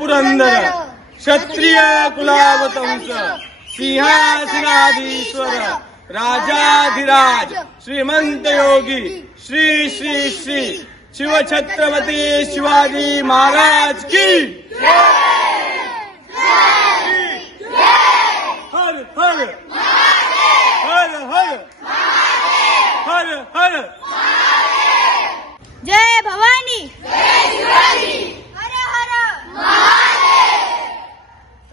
पुरंदर क्षत्रिय कुलावतंस सिंहासनाधीश्वर राजाधिराज श्रीमंत योगी श्री श्री श्री शिवछत्रपती शिवाजी महाराज की हर हर हर हर हर हर जय भवानी जय शिवाजी हर हर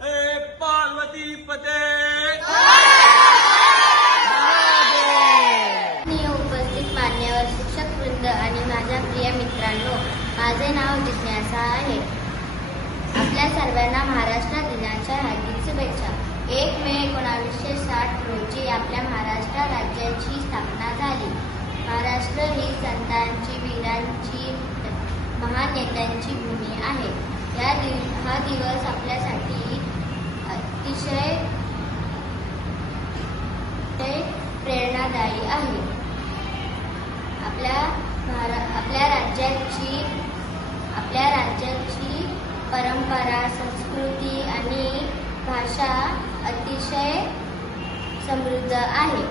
ए पार्वती पते उपस्थित मान्यवर शिक्षक वृंद आणि माझ्या प्रिय मित्रांनो, माझे नाव जिज्ञासा आहे. आपल्या सर्वांना महाराष्ट्र दिनाच्या हार्दिक शुभेच्छा. 1 मे 1960 रोजी आपल्या महाराष्ट्र राज्याची स्थापना झाली. महाराष्ट्र ही संतांची, वीरांची, महान नेत्यांची भूमी आहे. हा दिवस आपल्यासाठी अतिशय प्रेरणादायी आहे. आपल्या राज्याची परंपरा, संस्कृती आणि भाषा अतिशय समृद्ध आहे.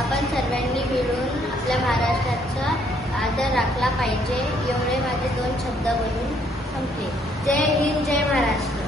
आपण सर्वांनी मिळून आपल्या महाराष्ट्राचा आदर राखला पाहिजे. एवढे माझे 2 शब्द बोलून संपले. जय हिंद, जय महाराष्ट्र.